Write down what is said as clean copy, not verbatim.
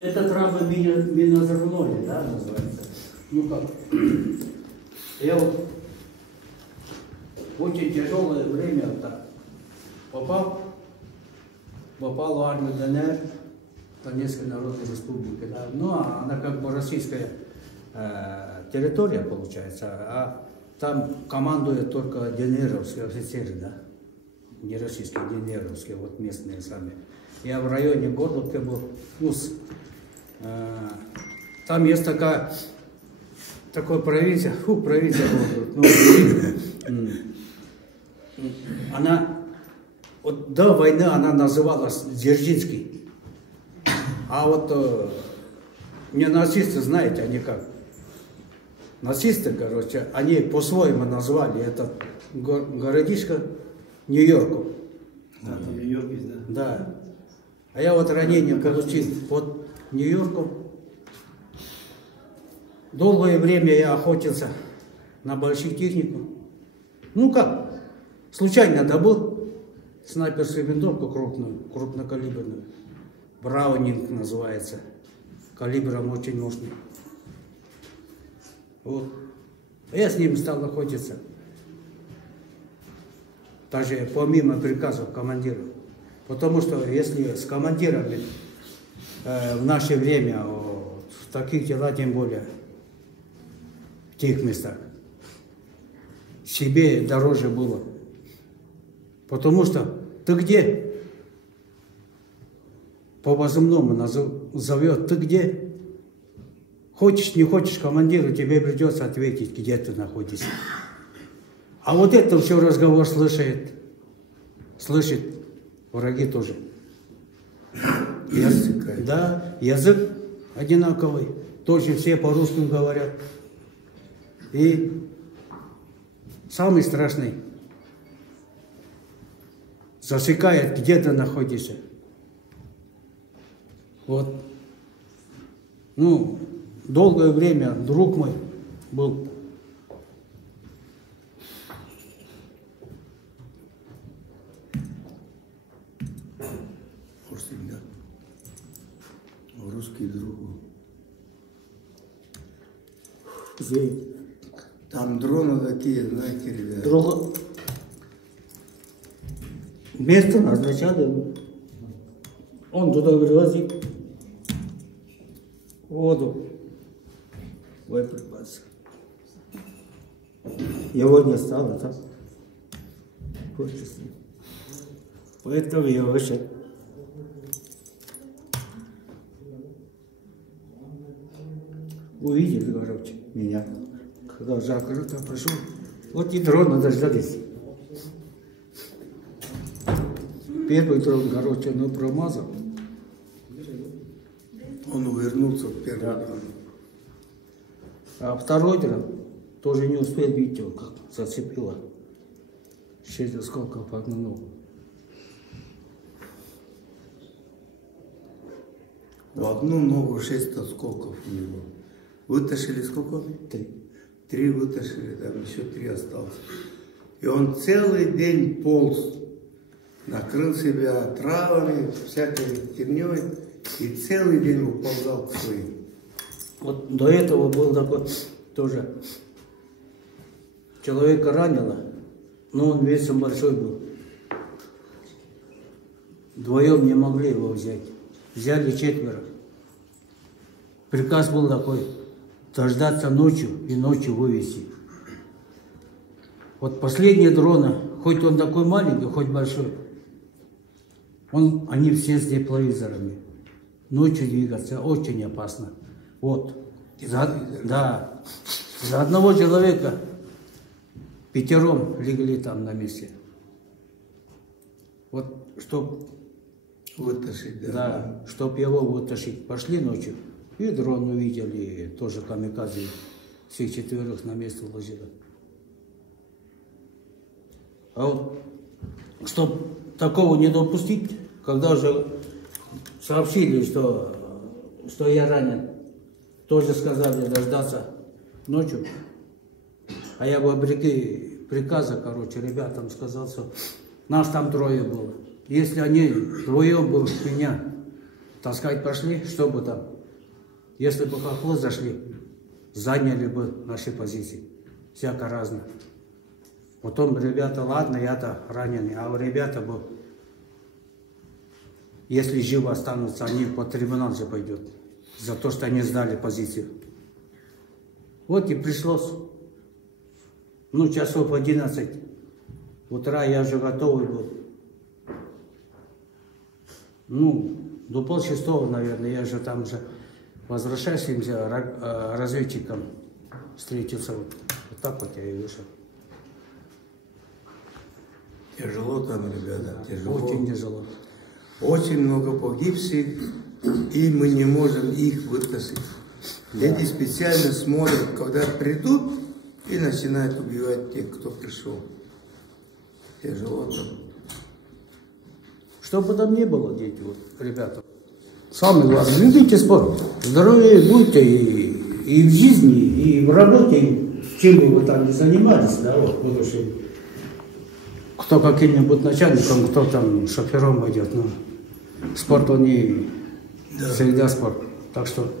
Это травма минозерновья, да, называется. Ну как, я вот в очень тяжелое время вот так попал в армию ДНР, Донецкой Народной Республики, да. Ну, а она как бы российская территория получается, а там командуют только ДНРовские офицеры, да, не российские, ДНРовские, вот местные сами. Я в районе Горловки был, там есть такая провинция, провинция она вот до войны она называлась Дзержинский, а вот не нацисты, знаете, они как нацисты, короче, они по-своему назвали этот городишко Нью-Йорком. Да, там Нью-Йорк есть, да? Да. А я вот ранение получил под Нью-Йорком. Долгое время я охотился на большую технику. Ну как, случайно добыл снайперскую винтовку крупную, крупнокалиберную. Браунинг называется. Калибром очень мощный. Вот. Я с ним стал охотиться. Даже помимо приказов командира. Потому что если с командирами в наше время, в таких делах тем более, в тех местах, себе дороже было. Потому что ты где? По-возумному зовет, ты где? Хочешь, не хочешь, командиру тебе придется ответить, где ты находишься. А вот это все разговор слышит враги тоже. Язык, да, язык одинаковый, тоже все по-русски говорят. И самый страшный засекает, где ты находишься. Вот, ну, долгое время друг мой был. Да. Русский друг был. Там дроны такие, знаете, ребята. Друга. Место назначали. Он туда привозил воду, боеприпасы. Его не стало, так? Поэтому я вышел. Увидели, короче, меня. Когда закрыто пошел, вот и дрона дождались. Первый дрон, короче, промазал. Он увернулся в первый дрон. А второй дрон тоже не успел, видеть его, как зацепило. 6 осколков по одному. В одну ногу 6 осколков у него. Вытащили сколько? 3. 3 вытащили, там еще 3 осталось. И он целый день полз, накрыл себя травами, всякой херней, и целый день уползал к своим. Вот до этого был такой тоже. Человека ранило, но он весом большой был. Вдвоем не могли его взять. Взяли 4. Приказ был такой: дождаться ночью и ночью вывести. Вот последние дроны, хоть он такой маленький, хоть большой, они все с тепловизорами. Ночью двигаться очень опасно. Вот. Да. За одного человека 5 легли там на месте. Вот, чтоб вытащить, да. Да, чтоб его вытащить. Пошли ночью. И дрон увидели, тоже камикадзе, всех 4 на место уложили. А вот, чтобы такого не допустить, когда уже сообщили, что я ранен, тоже сказали дождаться ночью. А я вопреки приказа, короче, ребятам сказал, что нас там 3 было. Если они вдвоем будут меня таскать пошли, что бы там. Если бы колхоз зашли, заняли бы наши позиции. Всяко разное. Потом ребята, ладно, я-то раненый, а у ребята бы, если живы останутся, они под трибунал же пойдут. За то, что они сдали позицию. Вот и пришлось. Ну, часов 11 утра я уже готовый был. Ну, до полшестого, наверное, я же там же возвращающимся разведчиком встретился. Вот так вот я и вышел. Тяжело там, ребята, тяжело. Очень тяжело. Очень много погибших, и мы не можем их вытащить. Да. Эти специально смотрят, когда придут, и начинают убивать тех, кто пришел. Тяжело там. Что бы там ни было, дети, вот, ребята. Самое главное, любите спорт. Здоровее будьте и в жизни, и в работе, чем бы вы там ни занимались, да, вот, потому что кто каким-нибудь начальником, кто там шофером идет, ну, спорт он не всегда спорт. Так что